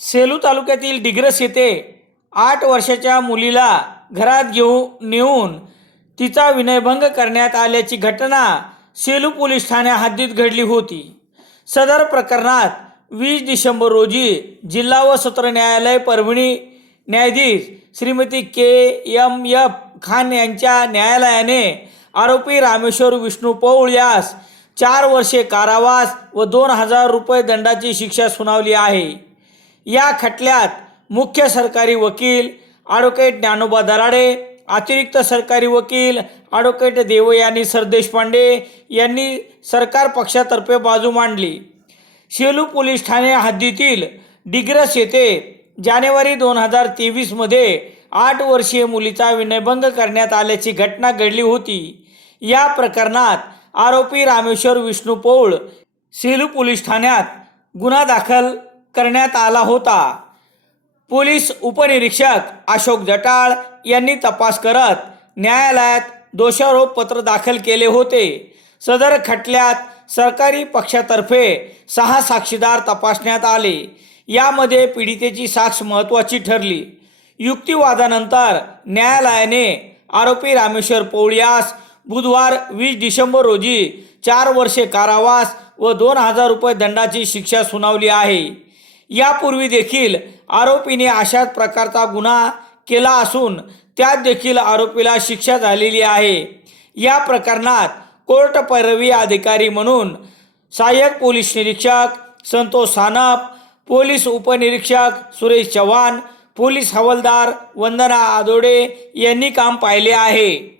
सेलू तालुक्यातील डिग्रस येथे आठ वर्षाच्या मुलीला घरात घेऊन नेऊन तिचा विनयभंग करण्यात आल्याची घटना सेलू पोलीस ठाण्या हद्दीत घडली होती. सदर प्रकरणात वीस डिसेंबर रोजी जिल्हा व सत्र न्यायालय परभणी न्यायाधीश Shrimati K M F Khan यांच्या न्यायालयाने आरोपी रामेश्वर विष्णू पौळ यास चार वर्षे कारावास व दोन हजार रुपये दंडाची शिक्षा सुनावली आहे. या खटल्यात मुख्य सरकारी वकील ॲडव्होकेट ज्ञानोबा दराडे अतिरिक्त सरकारी वकील ॲडव्होकेट देवयानी सरदेशपांडे यांनी सरकार पक्षातर्फे बाजू मांडली. सेलू पोलीस ठाणे हद्दीतील डिग्रस येथे जानेवारी दोन हजार तेवीसमध्ये आठ वर्षीय मुलीचा विनयभंग करण्यात आल्याची घटना घडली होती. या प्रकरणात आरोपी रामेश्वर विष्णू पौळ सेलू पोलीस ठाण्यात गुन्हा दाखल करण्यात आला होता. पोलीस उपनिरीक्षक अशोक जटाळ यांनी तपास करत न्यायालयात दोषारोप पत्र दाखल केले होते. सदर खटल्यात सरकारी पक्षातर्फे सहा साक्षीदार तपासण्यात आले. यामध्ये पीडितेची साक्ष महत्त्वाची ठरली. युक्तिवादानंतर न्यायालयाने आरोपी रामेश्वर पोळ्यास बुधवार वीस डिसेंबर रोजी चार वर्षे कारावास व दोन हजार रुपये दंडाची शिक्षा सुनावली आहे. यापूर्वी देखील आरोपीने अशाच प्रकारचा गुन्हा केला असून त्यात देखील आरोपीला शिक्षा झालेली आहे. या प्रकरणात कोर्ट पैरवी अधिकारी म्हणून सहाय्यक पोलीस निरीक्षक संतोष सानप पोलीस उपनिरीक्षक सुरेश चव्हाण पोलीस हवालदार वंदना आदोडे यांनी काम पाहिले आहे.